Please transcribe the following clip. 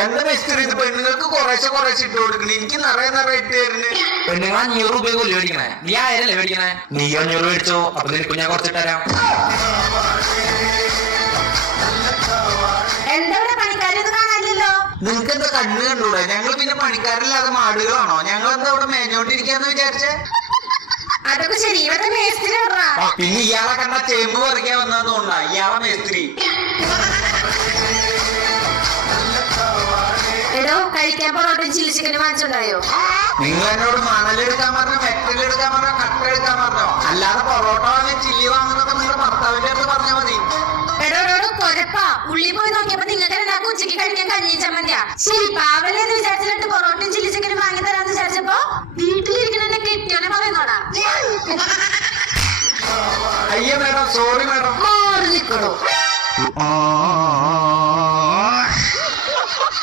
എന്റെ മേസ്ത്രി ഇത് പെണ്ണുങ്ങൾക്ക് കുറേശ്ശെ ഇട്ട് കൊടുക്കണേ, എനിക്ക് നിറയെ ഇട്ട് തരുന്നു. പെണ്ണുങ്ങൾ 500 രൂപ കൊല്ലി മേടിക്കണേ, നീ 1000 അല്ലേ മേടിക്കണേ? നീ 500 മേടിച്ചോ, അപ്പൊ നിനക്ക് ഞാൻ കുറച്ചിട്ട് തരാം. നിങ്ങക്ക് എന്താ കണ്ണ് കണ്ടൂടെ? ഞങ്ങൾ പിന്നെ പണിക്കാരില്ലാതെ മാടുകളാണോ? ഞങ്ങൾ എന്താ ഇവിടെ മേഞ്ഞോണ്ടിരിക്കാന്ന് വിചാരിച്ചേ? അതൊക്കെ ശരി, ഇവിടെ മേസ്ത്രി. പിന്നെ ഇയാളെ കണ്ട ചേമ്പ് പറിക്കാൻ വന്നതുകൊണ്ടാ ഇയാളെ മേസ്ത്രി. എടോ, കഴിക്കാൻ പൊറോട്ടയും ചില്ലി ചിക്കനും വാങ്ങിച്ചുണ്ടായോ? നിങ്ങൾ എന്നോട് മണലെടുക്കാൻ പറഞ്ഞോ, മെറ്റലെടുക്കാൻ പറഞ്ഞോ, കട്ടെടുക്കാൻ പറഞ്ഞോ? അല്ലാതെ പൊറോട്ട വാങ്ങി ചില്ലി വാങ്ങുന്നൊക്കെ നിങ്ങളുടെ ഭർത്താവിന്റെ അടുത്ത് പറഞ്ഞാൽ മതി. എടോ കൊരപ്പാ, ഉള്ളി പോയി നോക്കിയപ്പോ നിങ്ങൾക്ക് രണ്ടാക്കും ഉച്ചയ്ക്ക് കഴിക്കാൻ കഞ്ഞി ചമ്മന്തിയാ. ശരി, പാവലെ